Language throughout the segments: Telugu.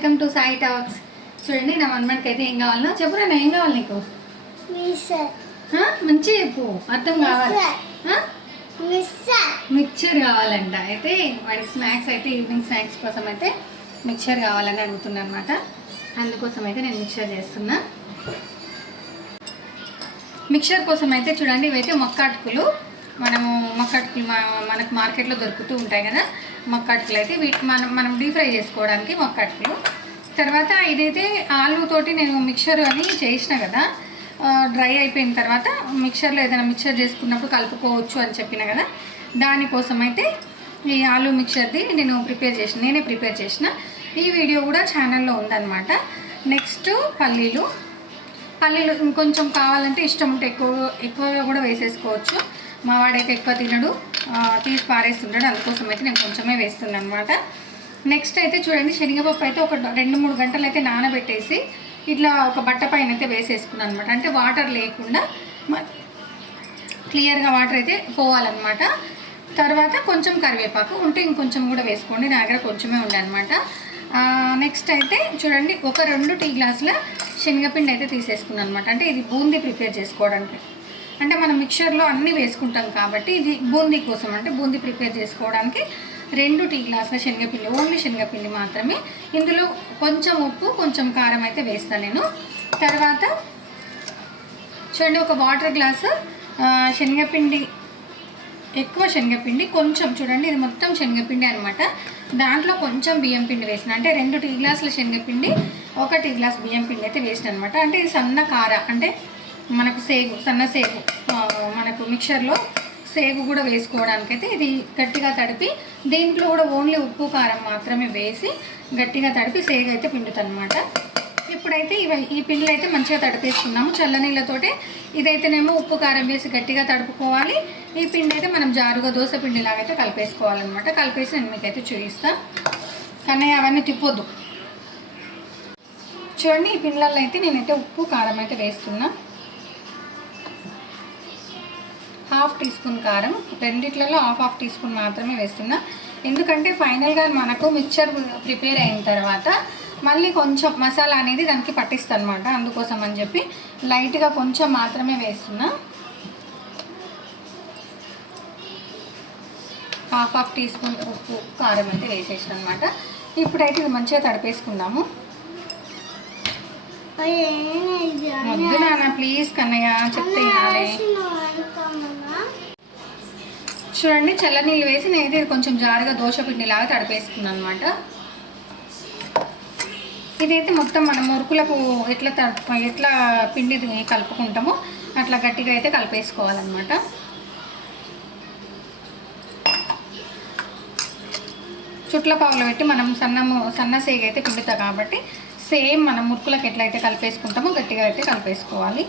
Welcome to Sai talks. చూడండి నా మనమడికి అయితే ఏం కావాలన్నా చెప్పురా నా ఏం కావాలి నీకు? మంచి చెప్పు అర్థం కావాలి. మిక్చర్ కావాలంట. అయితే వాడికి స్నాక్స్ అయితే ఈవినింగ్ స్నాక్స్ కోసం అయితే మిక్చర్ కావాలని అడుగుతున్నా అనమాట అందుకోసం అయితే నేను మిక్చర్ చేస్తున్నా. మిక్చర్ కోసం అయితే చూడండి ఇవైతే మొక్కాటుకులు మనము మొక్కాటుకులు మా- మనకు మార్కెట్లో దొరుకుతూ ఉంటాయి కదా మొక్కాటుకులు అయితే వీటి మనం మనం డీప్ ఫ్రై చేసుకోవడానికి మొక్కాటుకులు తర్వాత ఇదైతే ఆలుతోటి నేను మిక్చర్ అని చేసిన కదా డ్రై అయిపోయిన తర్వాత మిక్చర్లో ఏదైనా మిక్చర్ చేసుకున్నప్పుడు కలుపుకోవచ్చు అని చెప్పిన కదా దానికోసం అయితే ఈ ఆలు మిక్చర్ది నేను ప్రిపేర్ చేసిన నేనే ప్రిపేర్ చేసిన. ఈ వీడియో కూడా ఛానల్లో ఉందన్నమాట. నెక్స్ట్ పల్లీలు. పల్లీలు ఇంకొంచెం కావాలంటే ఇష్టం ఉంటే ఎక్కువ ఎక్కువగా కూడా వేసేసుకోవచ్చు. మా వాడైతే ఎక్కువ తినడు. తీసి పారేస్తుంటాడు అందుకోసం అయితే నేను కొంచెమే వేస్తున్నాను అనమాట నెక్స్ట్ అయితే చూడండి శనగపప్పు అయితే ఒక రెండు మూడు గంటలు అయితే నానబెట్టేసి ఇట్లా ఒక బట్ట పైన అయితే వేసేసుకున్నాను అనమాట అంటే వాటర్ లేకుండా క్లియర్గా వాటర్ అయితే పోవాలన్నమాట. తర్వాత కొంచెం కరివేపాకు ఉంటే ఇంకొంచెం కూడా వేసుకోండి. నా దగ్గర కొంచెమే ఉండే అనమాట నెక్స్ట్ అయితే చూడండి ఒక రెండు టీ గ్లాసుల శనగపిండి అయితే తీసేసుకున్నాను అనమాట అంటే ఇది బూందీ ప్రిపేర్ చేసుకోవడానికి. అంటే మనం మిక్చర్లో అన్నీ వేసుకుంటాం కాబట్టి ఇది బూందీ కోసం అంటే బూందీ ప్రిపేర్ చేసుకోవడానికి రెండు టీ గ్లాసుల శనగపిండి ఓన్లీ శనగపిండి మాత్రమే. ఇందులో కొంచెం ఉప్పు కొంచెం కారం అయితే వేస్తాను నేను. తర్వాత చూడండి ఒక వాటర్ గ్లాసు శనగపిండి ఎక్కువ శనగపిండి కొంచెం చూడండి ఇది మొత్తం శనగపిండి అనమాట దాంట్లో కొంచెం బియ్యం పిండి వేసిన అంటే రెండు టీ గ్లాసుల శనగపిండి ఒక టీ గ్లాస్ బియ్యం పిండి అయితే వేసిన అనమాట అంటే ఇది సన్న కార అంటే మనకు సేగు సన్న సేగు మనకు మిక్చర్లో సేగు కూడా వేసుకోవడానికి అయితే ఇది గట్టిగా తడిపి దీంట్లో కూడా ఓన్లీ ఉప్పు కారం మాత్రమే వేసి గట్టిగా తడిపి సేగు అయితే పిండుతనమాట. ఇప్పుడైతే ఇవి ఈ పిండిలు అయితే మంచిగా తడిపేసుకున్నాము. చల్లనీళ్ళతోటే ఇదైతేనేమో ఉప్పు కారం వేసి గట్టిగా తడుపుకోవాలి. ఈ పిండి అయితే మనం జారుగా దోశ పిండిలాగైతే అయితే కలిపేసుకోవాలన్నమాట. కలిపేసి నేను మీకైతే చూపిస్తాను కానీ అవన్నీ తిప్పొద్దు. చూడండి ఈ పిండిలలో అయితే నేనైతే ఉప్పు కారం అయితే వేస్తున్నాను హాఫ్ టీ స్పూన్ కారం రెండిట్లలో హాఫ్ హాఫ్ టీ స్పూన్ మాత్రమే వేస్తున్నా. ఎందుకంటే ఫైనల్గా మనకు మిక్చర్ ప్రిపేర్ అయిన తర్వాత మళ్ళీ కొంచెం మసాలా అనేది దానికి పట్టిస్తాను అనమాట అందుకోసం అని చెప్పి లైట్గా కొంచెం మాత్రమే వేస్తున్నా. హాఫ్ హాఫ్ టీ స్పూన్ ఉప్పు కారం అయితే వేసేసాను అనమాట ఇప్పుడైతే ఇది మంచిగా తడిపేసుకుందాము. వద్దు నాన్న ప్లీజ్ కన్నయ్య చెప్తే చూడండి చల్ల నీళ్ళు వేసి నేనైతే ఇది కొంచెం జారుగా దోశ పిండిలాగా తడిపేసుకున్నాను అనమాట ఇదైతే మొత్తం మనం మురుకులకు ఎట్లా తడప ఎట్లా పిండి కలుపుకుంటామో అట్లా గట్టిగా అయితే కలిపేసుకోవాలన్నమాట. చుట్ల పావులు పెట్టి మనం సన్నము సన్న సేగ అయితే పిండుతా కాబట్టి సేమ్ మనం మురుకులకు ఎట్లయితే కలిపేసుకుంటామో గట్టిగా అయితే కలిపేసుకోవాలి.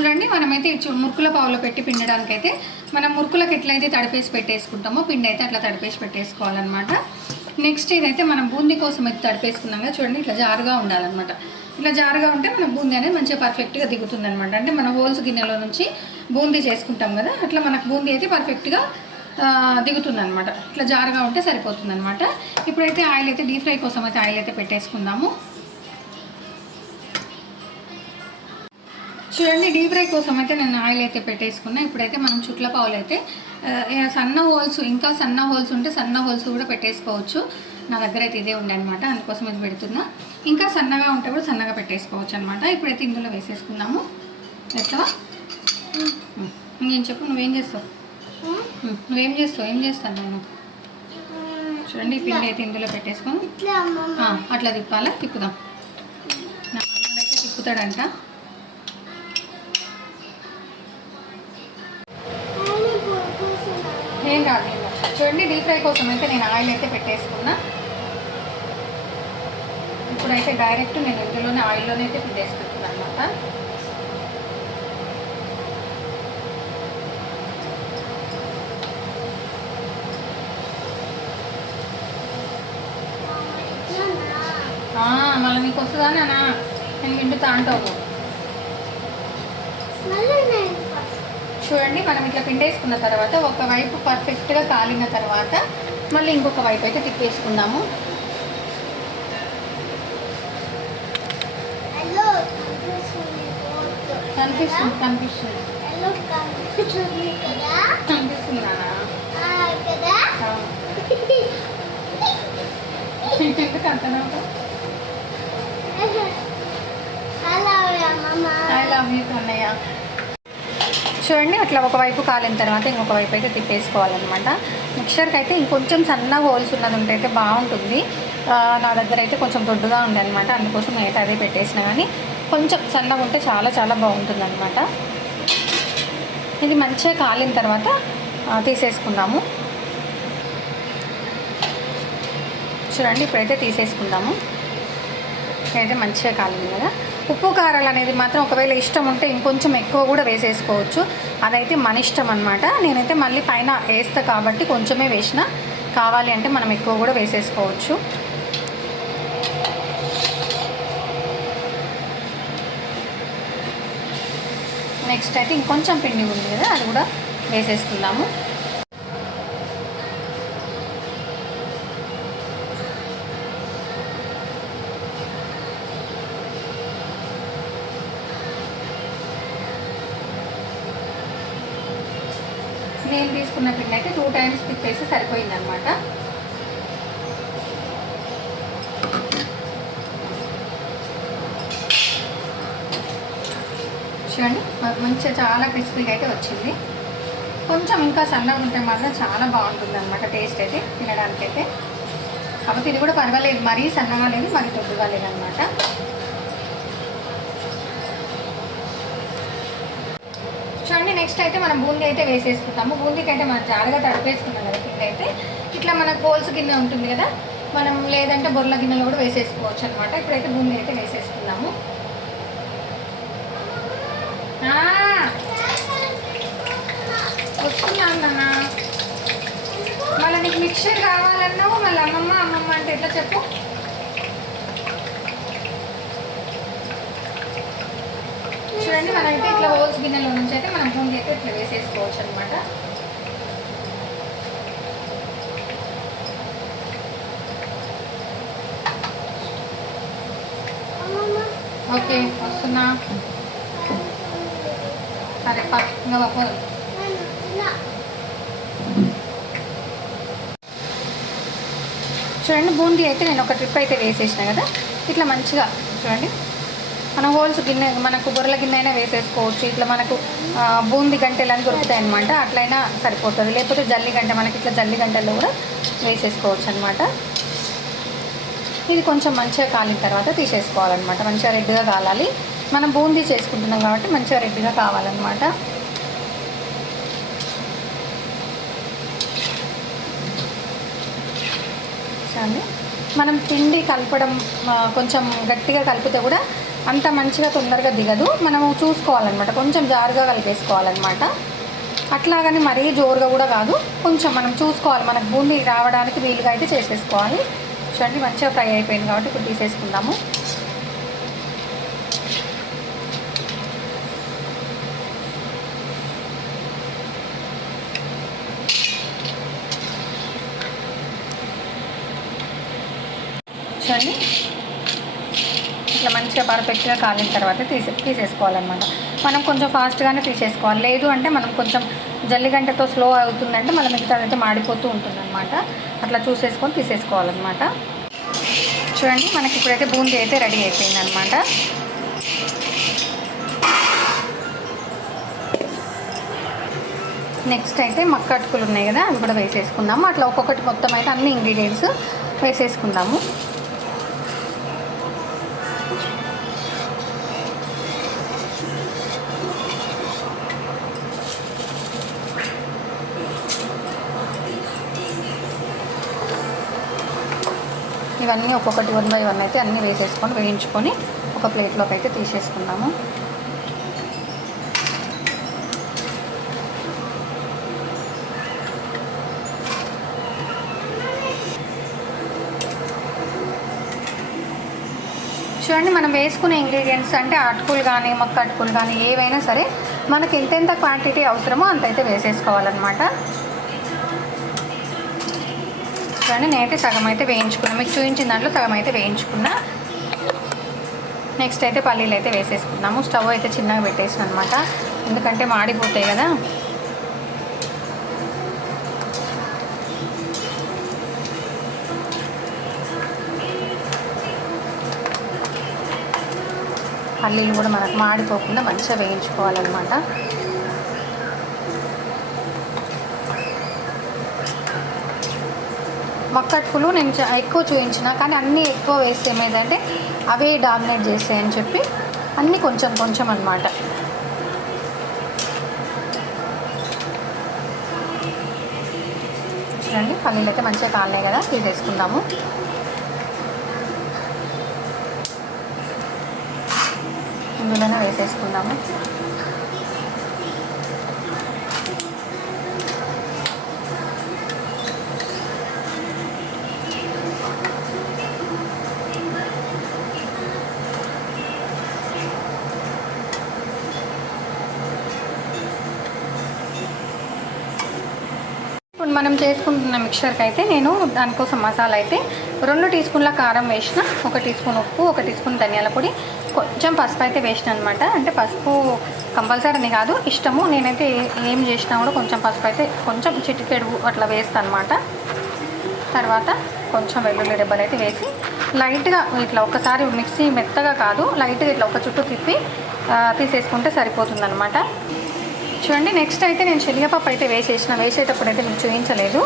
చూడండి మనమైతే మురుకుల పావులో పెట్టి పిండడానికి అయితే మనం మురుకులకు ఎట్లయితే తడిపేసి పెట్టేసుకుంటామో పిండి అయితే అట్లా తడిపేసి పెట్టేసుకోవాలన్నమాట. నెక్స్ట్ ఇదైతే మనం బూందీ కోసం అయితే తడిపేసుకున్నాం కదా చూడండి ఇట్లా జారుగా ఉండాలన్నమాట. ఇట్లా జారుగా ఉంటే మన బూందీ అనేది మంచిగా పర్ఫెక్ట్గా దిగుతుంది అనమాట అంటే మన హోల్స్ గిన్నెలో నుంచి బూందీ చేసుకుంటాం కదా అట్లా మనకు బూందీ అయితే పర్ఫెక్ట్గా దిగుతుంది అనమాట ఇట్లా జారుగా ఉంటే సరిపోతుంది అనమాట ఇప్పుడైతే ఆయిల్ అయితే డీప్ ఫ్రై కోసం అయితే ఆయిల్ అయితే పెట్టేసుకుందాము. చూడండి డీప్ ఫ్రై కోసం అయితే నేను ఆయిల్ అయితే పెట్టేసుకున్నా. ఇప్పుడైతే మనం చుట్ల పావులు అయితే సన్న హోల్స్ ఇంకా సన్న హోల్స్ ఉంటే సన్న హోల్స్ కూడా పెట్టేసుకోవచ్చు. నా దగ్గర అయితే ఇదే ఉండే అనమాట అందుకోసం ఇది పెడుతున్నా. ఇంకా సన్నగా ఉంటే కూడా సన్నగా పెట్టేసుకోవచ్చు అనమాట ఇప్పుడైతే ఇందులో వేసేసుకున్నాము ఎట్లా? నేను చెప్పు నువ్వేం చేస్తావు? నువ్వేం చేస్తావు? ఏం చేస్తాను నేను? చూడండి ఈ పిండి అయితే ఇందులో పెట్టేసుకొని అట్లా తిప్పాలా? తిప్పుదాం. నా మనోడైతే తిప్పుతాడంట. ఏం కాదు ఏం కాదు. చూడండి డీప్ ఫ్రై కోసం అయితే నేను ఆయిల్ అయితే పెట్టేసుకున్నా. ఇప్పుడైతే డైరెక్ట్ నేను ఇందులోనే ఆయిల్లోనే అయితే పిండేసుకుంటున్నాను అనమాట మళ్ళీ నీకు వస్తుందా నాన్న? నేను పిండుతా అంటావు చూడండి మనం ఇట్లా పిండేసుకున్న తర్వాత ఒక వైపు పర్ఫెక్ట్గా కాలిన తర్వాత మళ్ళీ ఇంకొక వైపు అయితే తిప్పేసుకుందాము. కనిపిస్తుంది. కనిపిస్తుంది కనిపిస్తుంది. ఎందుకు అంత అమ్మమ్మ ఐ లవ్ యూ కన్నయ్య. చూడండి అట్లా ఒకవైపు కాలిన తర్వాత ఇంకొక వైపు అయితే తిప్పేసుకోవాలన్నమాట. మిక్చర్కి అయితే ఇంకొంచెం సన్న హోల్స్ ఉన్నది ఉంటే అయితే బాగుంటుంది. నా దగ్గర అయితే కొంచెం దొడ్డుగా ఉంది అనమాట అందుకోసం నేట అదే పెట్టేసిన. కానీ కొంచెం సన్నగా ఉంటే చాలా చాలా బాగుంటుంది అనమాట ఇది మంచిగా కాలిన తర్వాత తీసేసుకుందాము. చూడండి ఇప్పుడైతే తీసేసుకుందాము. అయితే మంచిగా కాలింది కదా. ఉప్పు కారాలు అనేది మాత్రం ఒకవేళ ఇష్టం ఉంటే ఇంకొంచెం ఎక్కువ కూడా వేసేసుకోవచ్చు. అదైతే మన ఇష్టం అనమాట నేనైతే మళ్ళీ పైన వేస్తా కాబట్టి కొంచెమే వేసిన కావాలి అంటే మనం ఎక్కువ కూడా వేసేసుకోవచ్చు. నెక్స్ట్ అయితే ఇంకొంచెం పిండి ఉంది కదా అది కూడా వేసేసుకుందాము నేను తీసుకున్న పిండి అయితే టూ టైమ్స్ సరిపోయింది అనమాట చూడండి మంచిగా చాలా క్రిస్పీగా అయితే వచ్చింది. కొంచెం ఇంకా సన్నగా ఉంటే మాత్రం చాలా బాగుంటుంది అనమాట టేస్ట్ అయితే తినడానికి అయితే కాకపోతే ఇది కూడా పర్వాలేదు మరీ సన్నగా లేదు మరీ తొద్దుగా లేదనమాట చూడండి నెక్స్ట్ అయితే మనం బూందీ అయితే వేసేసుకుంటాము. బూందీకి అయితే మనం జాగ్రత్తగా తడిపేసుకున్నాం కదా పిండి అయితే ఇట్లా మన కోల్స్ గిన్నె ఉంటుంది కదా మనం లేదంటే బొర్ల గిన్నెలో కూడా వేసేసుకోవచ్చు అనమాట ఇప్పుడైతే బూందీ అయితే వేసేసుకున్నాము. ఆ, వస్తున్నాను నాన్న. మళ్ళీ నీకు మిక్చర్ కావాలన్నావు మళ్ళీ అమ్మమ్మ అమ్మమ్మ అంటే ఎట్లా చెప్పు? చూడండి మనం అయితే ఇట్లా హోల్స్ గిన్నెలో నుంచి అయితే మనం బూందీ అయితే ఇట్లా వేసేసుకోవచ్చు అనమాట ఓకే వస్తున్నా. సరే పా చూడండి బూందీ అయితే నేను ఒక ట్రిప్ అయితే వేసేసిన కదా. ఇట్లా మంచిగా చూడండి. మన హోల్స్ గిన్నె మనకు బుర్రల గిన్నె అయినా వేసేసుకోవచ్చు. ఇట్లా మనకు బూంది బూందీ గంటెలు అని దొరుకుతాయి అనమాట అట్లయినా సరిపోతుంది. లేకపోతే జల్లి గంట మనకి ఇట్లా జల్లి గంటల్లో కూడా వేసేసుకోవచ్చు అనమాట ఇది కొంచెం మంచిగా కాలిన తర్వాత తీసేసుకోవాలన్నమాట. మంచిగా రెడ్గా కాలాలి. మనం బూందీ చేసుకుంటున్నాం కాబట్టి మంచిగా రెడ్గా కావాలన్నమాట. చూడండి. మనం పిండి కలపడం కొంచెం గట్టిగా కలిపితే కూడా అంత మంచిగా తొందరగా దిగదు. మనము చూసుకోవాలన్నమాట. కొంచెం జారుగా కలిపేసుకోవాలన్నమాట. అట్లాగని మరీ జోరుగా కూడా కాదు. కొంచెం మనం చూసుకోవాలి. మనకు బూందీ రావడానికి వీలుగా అయితే చేసేసుకోవాలి. చూడండి మంచిగా ఫ్రై అయిపోయింది కాబట్టి ఇప్పుడు తీసేసుకుందాము. చూడండి ఇట్లా మంచిగా పర్ఫెక్ట్గా కాలిన తర్వాత తీసే తీసేసుకోవాలన్నమాట. మనం కొంచెం ఫాస్ట్గానే తీసేసుకోవాలి. లేదు అంటే మనం కొంచెం జల్లిగంటతో స్లో అవుతుందంటే మళ్ళీ మిగతా అయితే మాడిపోతూ ఉంటుందన్నమాట. అట్లా చూసేసుకొని తీసేసుకోవాలన్నమాట. చూడండి మనకి ఇప్పుడైతే బూందీ అయితే రెడీ అయిపోయిందనమాట నెక్స్ట్ అయితే మక్క అటుకులు ఉన్నాయి కదా అవి కూడా వేసేసుకుందాము. అట్లా ఒక్కొక్కటి మొత్తం అయితే అన్ని ఇంగ్రీడియంట్స్ వేసేసుకుందాము. ఇవన్నీ ఒక్కొక్కటి వన్ బై వన్ అయితే అన్నీ వేసేసుకొని వేయించుకొని ఒక ప్లేట్లోకి అయితే తీసేసుకుందాము. చూడండి మనం వేసుకునే ఇంగ్రీడియంట్స్ అంటే అటుకులు కానీ మొక్క అటుకులు కానీ ఏవైనా సరే మనకి ఎంతెంత క్వాంటిటీ అవసరమో అంతైతే వేసేసుకోవాలన్నమాట. కానీ నేనైతే సగం అయితే వేయించుకున్నా. మీకు చూపించిన దాంట్లో సగం అయితే వేయించుకున్నా. నెక్స్ట్ అయితే పల్లీలు అయితే వేసేసుకున్నాము. స్టవ్ అయితే చిన్నగా పెట్టేసాను అనమాట ఎందుకంటే మాడిపోతాయి కదా. పల్లీలు కూడా మనకు మాడిపోకుండా మంచిగా వేయించుకోవాలన్నమాట. మొక్కట్టుకులు నేను ఎక్కువ చూపించిన కానీ అన్నీ ఎక్కువ వేస్తే ఏమైందంటే అవే డామినేట్ చేస్తాయని చెప్పి అన్నీ కొంచెం కొంచెం అనమాట చూడండి పల్లీలు అయితే మంచిగా కాలినాయి కదా తీసేసుకుందాము. ఇందులోనే వేసేసుకుందాము. మనం చేసుకుంటున్న మిక్చర్కి అయితే నేను దానికోసం మసాలా అయితే రెండు టీ స్పూన్ల కారం వేసిన ఒక టీ స్పూన్ ఉప్పు ఒక టీ స్పూన్ ధనియాల పొడి కొంచెం పసుపు అయితే వేసిన అనమాట అంటే పసుపు కంపల్సరీ కాదు ఇష్టము. నేనైతే ఏం చేసినా కూడా కొంచెం పసుపు అయితే కొంచెం చిటికెడు అట్లా వేస్తాను అనమాట తర్వాత కొంచెం వెల్లుల్లి రెబ్బలు అయితే వేసి లైట్గా ఇట్లా ఒకసారి మిక్సీ మెత్తగా కాదు లైట్గా ఇట్లా ఒక చుట్టూ తిప్పి తీసేసుకుంటే సరిపోతుందన్నమాట చూడండి నెక్స్ట్ అయితే నేను శనగపప్పు అయితే వేసేసిన. వేసేటప్పుడు అయితే మీకు చూపించలేదు.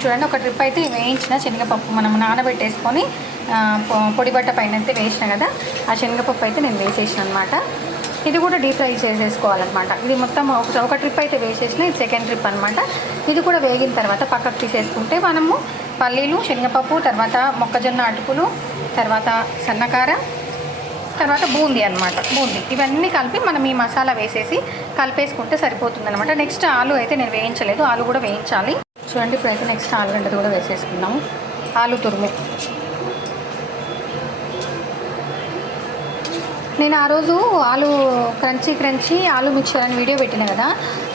చూడండి ఒక ట్రిప్ అయితే వేయించిన శనగపప్పు. మనం నానబెట్టేసుకొని పొ- పొడి బట్ట పైన అయితే వేసిన కదా ఆ శనగపప్పు అయితే నేను వేసేసిన అనమాట ఇది కూడా డీప్ ఫ్రై చేసేసుకోవాలన్నమాట. ఇది మొత్తం ఒక ఒక ట్రిప్ అయితే వేసేసిన ఇది సెకండ్ ట్రిప్ అనమాట ఇది కూడా వేగిన తర్వాత పక్కకు తీసేసుకుంటే మనము పల్లీలు శనగపప్పు తర్వాత మొక్కజొన్న అటుకులు తర్వాత సన్నకారం తర్వాత బూందీ అనమాట బూందీ. ఇవన్నీ కలిపి మనం ఈ మసాలా వేసేసి కలిపేసుకుంటే సరిపోతుంది అనమాట నెక్స్ట్ ఆలు అయితే నేను వేయించలేదు. ఆలు కూడా వేయించాలి. చూడండి ఇప్పుడైతే నెక్స్ట్ ఆలుగడ్డలు కూడా వేసేసుకున్నాము ఆలు తురుము. నేను ఆ రోజు aloo crunchy crunchy aloo mixture అని వీడియో పెట్టిన కదా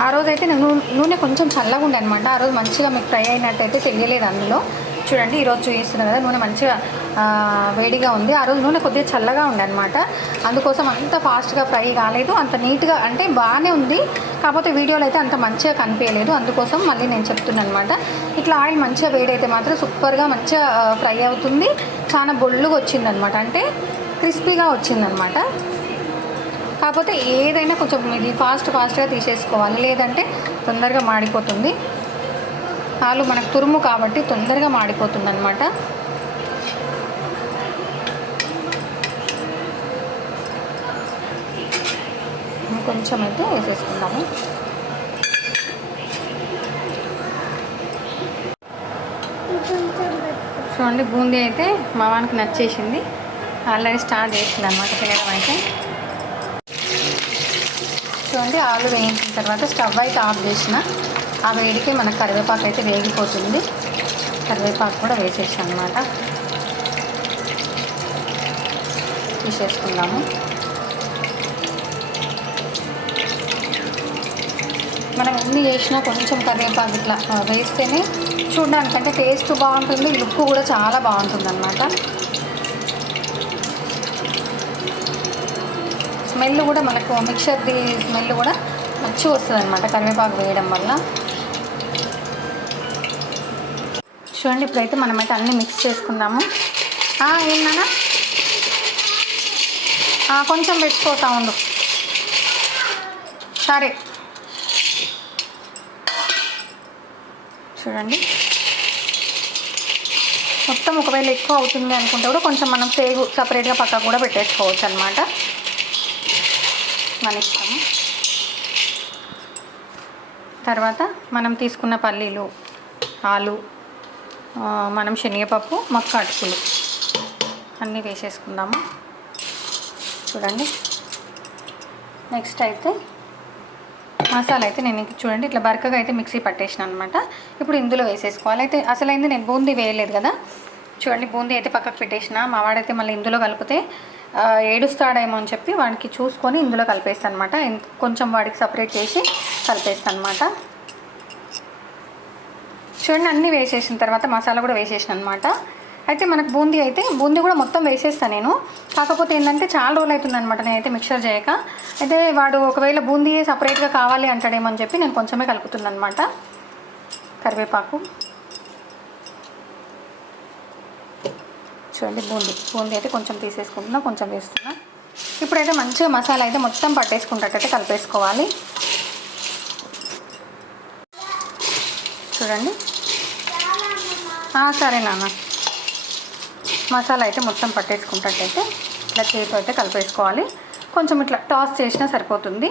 ఆ రోజు అయితే నేను నూనె కొంచెం చల్లగా ఉండే అనమాట ఆ రోజు మంచిగా మీకు ఫ్రై అయినట్టయితే తెలియలేదు అందులో. చూడండి ఈరోజు చూపిస్తున్నాను కదా నూనె మంచిగా వేడిగా ఉంది. ఆ రోజు నూనె కొద్దిగా చల్లగా ఉండనమాట అనమాట అందుకోసం అంత ఫాస్ట్గా ఫ్రై కాలేదు. అంత నీట్గా అంటే బాగానే ఉంది. కాకపోతే వీడియోలో అయితే అంత మంచిగా కనిపించలేదు. అందుకోసం మళ్ళీ నేను చెప్తున్నాను అనమాట ఇట్లా ఆయిల్ మంచిగా వేడైతే మాత్రం సూపర్గా మంచిగా ఫ్రై అవుతుంది. చాలా బొల్లుగా వచ్చిందనమాట అంటే క్రిస్పీగా వచ్చిందనమాట కాకపోతే ఏదైనా కొంచెం ఇది ఫాస్ట్ ఫాస్ట్గా తీసేసుకోవాలి. లేదంటే తొందరగా మాడిపోతుంది. ఆలు మనకు తురుము కాబట్టి తొందరగా మాడిపోతుంది అనమాట కొంచెం అయితే వేసేసుకుందాము. చూడండి బూందీ అయితే మా వానికి నచ్చేసింది. ఆల్రెడీ స్టార్ట్ చేసింది అనమాట తినడం అయితే. చూడండి ఆలు వేయించిన తర్వాత స్టవ్ అయితే ఆఫ్ చేసిన. ఆ వేడికి మన కరివేపాకు అయితే వేగిపోతుంది. కరివేపాకు కూడా వేసేసాను అనమాట తీసేసుకుందాము. మనం ఎన్ని చేసినా కొంచెం కరివేపాకు ఇట్లా వేస్తేనే చూడడానికంటే టేస్ట్ బాగుంటుంది లుక్ కూడా చాలా బాగుంటుంది అనమాట స్మెల్ కూడా మనకు మిక్సర్ది స్మెల్ కూడా మంచిగా వస్తుంది అనమాట కరివేపాకు వేయడం వల్ల. చూడండి ఇప్పుడైతే మనమైతే అన్నీ మిక్స్ చేసుకుందాము. ఏందన్నా కొంచెం పెట్టుకోతా ఉండు. సరే. చూడండి. మొత్తం ఒకవేళ ఎక్కువ అవుతుంది అనుకుంటే కూడా కొంచెం మనం సేగు సపరేట్గా పక్కకు కూడా పెట్టేసుకోవచ్చు అనమాట మన ఇష్టము. తర్వాత మనం తీసుకున్న పల్లీలు ఆలు మనం శనగపప్పు మక్క అటుకులు అన్నీ వేసేసుకుందాము. చూడండి. నెక్స్ట్ అయితే మసాలా అయితే నేను ఇంక చూడండి ఇట్లా బరకగా అయితే మిక్సీ పట్టేసిన అనమాట ఇప్పుడు ఇందులో వేసేసుకోవాలి. అయితే అసలైంది నేను బూందీ వేయలేదు కదా. చూడండి బూందీ అయితే పక్కకు పెట్టేసిన. మా వాడైతే మళ్ళీ ఇందులో కలిపితే ఏడుస్తాడేమో అని చెప్పి వాడికి చూసుకొని ఇందులో కలిపేస్తాను అనమాట కొంచెం వాడికి సపరేట్ చేసి కలిపేస్తాను అనమాట చూడండి అన్నీ వేసేసిన తర్వాత మసాలా కూడా వేసేసిన అనమాట అయితే మనకు బూందీ అయితే బూందీ కూడా మొత్తం వేసేస్తాను నేను. కాకపోతే ఏంటంటే చాలా రోజులు అవుతుంది అనమాట నేనైతే మిక్సర్ చేయక. అయితే వాడు ఒకవేళ బూందీ సపరేట్గా కావాలి అంటాడేమో అని చెప్పి నేను కొంచెమే కలుపుతుందనమాట కరివేపాకు. చూడండి బూందీ. బూందీ అయితే కొంచెం తీసేసుకుంటున్నా కొంచెం వేస్తున్నా. ఇప్పుడైతే మంచిగా మసాలా అయితే మొత్తం పట్టేసుకుంటట్టయితే కలిపేసుకోవాలి. చూడండి. సరే నాన్న. మసాలా అయితే మొత్తం పట్టేసుకుంటట్టయితే ఇట్లా చేతితో అయితే కలిపేసుకోవాలి. కొంచెం ఇట్లా టాస్ చేసినా సరిపోతుంది.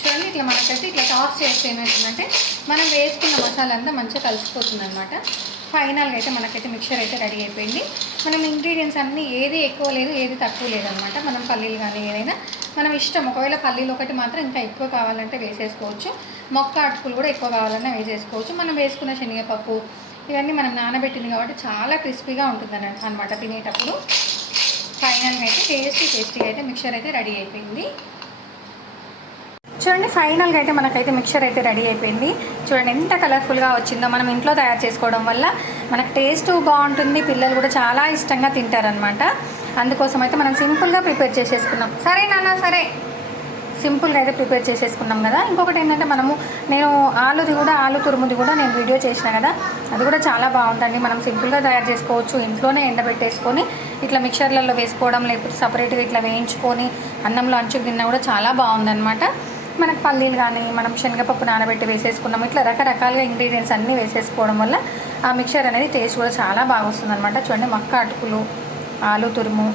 చూడండి ఇట్లా మనకైతే ఇట్లా టాస్ చేస్తే ఏమవుతుందంటే మనం వేసుకున్న మసాలా అంతా మంచిగా కలిసిపోతుంది అనమాట ఫైనల్గా అయితే మనకైతే మిక్చర్ అయితే రెడీ అయిపోయింది. మనం ఇంగ్రీడియంట్స్ అన్నీ ఏది ఎక్కువ లేదు ఏది తక్కువ లేదనమాట మనం పల్లీలు కానీ ఏదైనా మనం ఇష్టం ఒకవేళ పల్లీలు ఒకటి మాత్రం ఇంకా ఎక్కువ కావాలంటే వేసేసుకోవచ్చు. మొక్క అటుకులు కూడా ఎక్కువ కావాలన్నా వేసేసుకోవచ్చు. మనం వేసుకున్న శనగపప్పు ఇవన్నీ మనం నానబెట్టింది కాబట్టి చాలా క్రిస్పీగా ఉంటుంది అనమాట తినేటప్పుడు. ఫైనల్గా అయితే టేస్టీ టేస్టీగా అయితే మిక్చర్ అయితే రెడీ అయిపోయింది. చూడండి ఫైనల్గా అయితే మనకైతే మిక్చర్ అయితే రెడీ అయిపోయింది. చూడండి ఎంత కలర్ఫుల్గా వచ్చిందో మనం ఇంట్లో తయారు చేసుకోవడం వల్ల మనకు టేస్ట్ బాగుంటుంది. పిల్లలు కూడా చాలా ఇష్టంగా తింటారనమాట అందుకోసం అయితే మనం సింపుల్గా ప్రిపేర్ చేసేసుకున్నాం. సరే నాన్న సరే. సింపుల్గా అయితే ప్రిపేర్ చేసేసుకున్నాం కదా. ఇంకొకటి ఏంటంటే మనము నేను ఆలుది కూడా ఆలు తురుముది కూడా నేను వీడియో చేసిన కదా. అది కూడా చాలా బాగుంటుంది మనం సింపుల్గా తయారు చేసుకోవచ్చు. ఇంట్లోనే ఎండబెట్టేసుకొని ఇట్లా మిక్చర్లలో వేసుకోవడం లేకపోతే సపరేట్గా ఇట్లా వేయించుకొని అన్నంలో అంచుకు తిన్నా కూడా చాలా బాగుందన్నమాట. మనకు పల్లీలు కానీ మనం శనగపప్పు నానబెట్టి వేసేసుకున్నాం ఇట్లా రకరకాలుగా ఇంగ్రీడియంట్స్ అన్నీ వేసేసుకోవడం వల్ల ఆ మిక్చర్ అనేది టేస్ట్ కూడా చాలా బాగా వస్తుంది అనమాట చూడండి మక్క అటుకులు ఆలు తురుము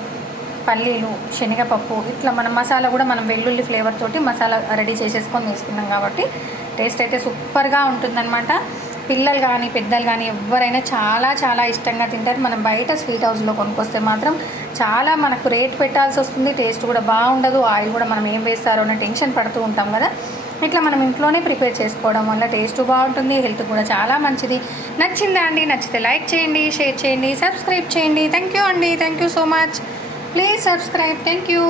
పల్లీలు శనగపప్పు ఇట్లా మనం మసాలా కూడా మనం వెల్లుల్లి ఫ్లేవర్ తోటి మసాలా రెడీ చేసేసుకొని తీసుకున్నాం కాబట్టి టేస్ట్ అయితే సూపర్గా ఉంటుందన్నమాట. పిల్లలు కానీ పెద్దలు కానీ ఎవరైనా చాలా చాలా ఇష్టంగా తింటారు. మనం బయట స్వీట్ హౌస్లో కొనుక్కొస్తే మాత్రం చాలా మనకు రేట్ పెట్టాల్సి వస్తుంది టేస్ట్ కూడా బాగుండదు ఆయిల్ కూడా మనం ఏం వేస్తారో అనే టెన్షన్ పడుతూ ఉంటాం కదా. ఇట్లా మనం ఇంట్లోనే ప్రిపేర్ చేసుకోవడం వల్ల టేస్ట్ బాగుంటుంది హెల్త్ కూడా చాలా మంచిది. నచ్చిందా అండి? నచ్చితే లైక్ చేయండి షేర్ చేయండి సబ్స్క్రైబ్ చేయండి. థ్యాంక్ యూ అండి. Thank you so much please subscribe thank you